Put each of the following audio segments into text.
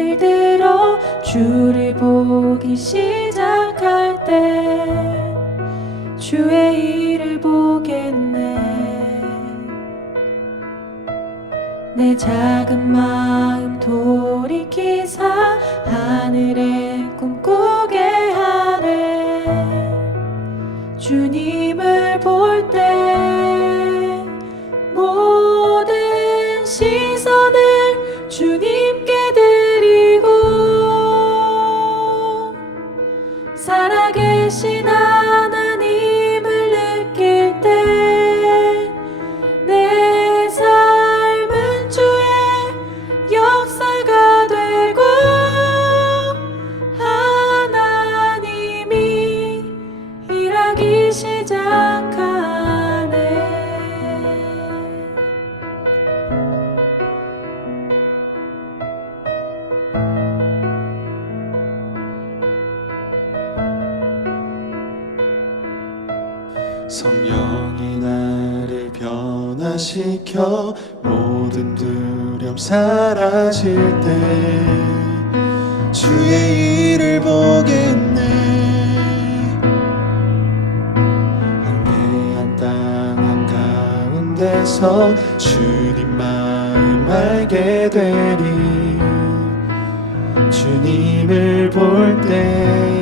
눈을 들어 주를 보기 시작할 때 주의 일을 보겠네. 내 작은 마음 돌이키사 하늘에 꿈꾸게 하네. 주님을 성령이 나를 변화시켜 모든 두려움 사라질 때 주의 일을 보겠네. 황폐한 땅 한 가운데서 주님 마음 알게 되리. 주님을 볼때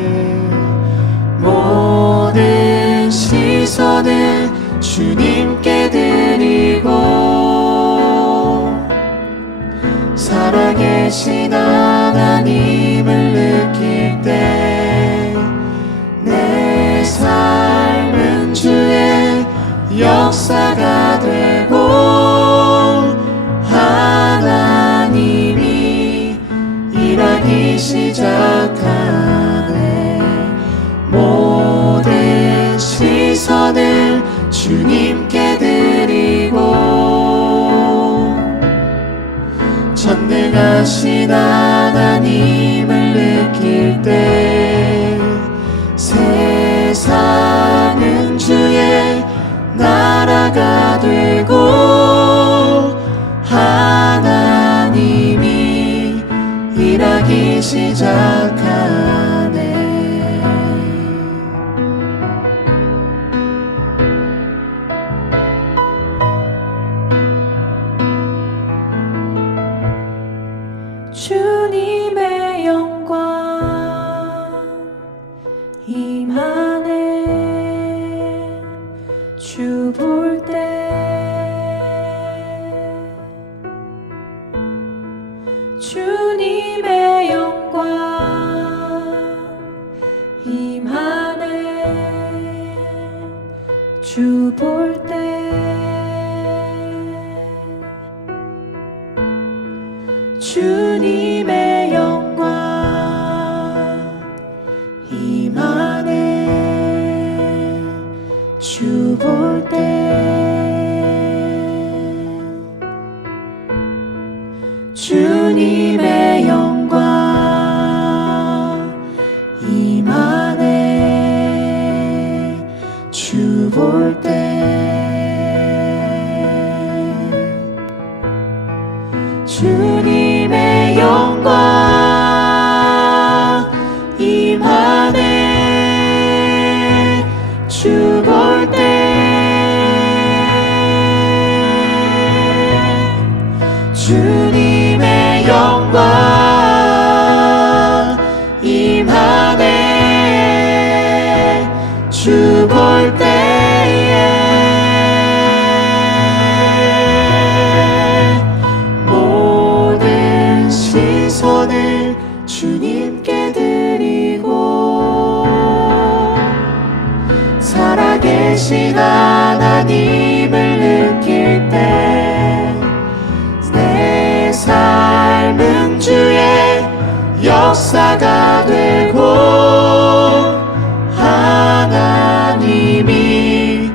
주님께 드리고 살아계신 하 하신 하 주님의 영광. 임하네 주 볼 때 주님의 영광. 임하네 주 볼 때 임하네 주볼 때. 주님의 영광 임하네 주볼 때. 주님 주님의 영광 임하네. 주 볼 때에 모든 시선을 주님께 드리고 살아계시다. 의 역사가 되고 하나님이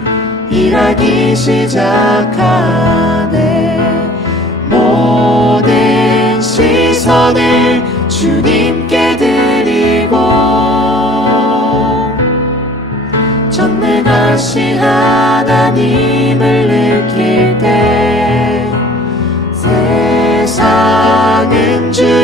일하기 시작하네. 모든 시선을 주님께 드리고 전능하신 하나님을 느낄 때 to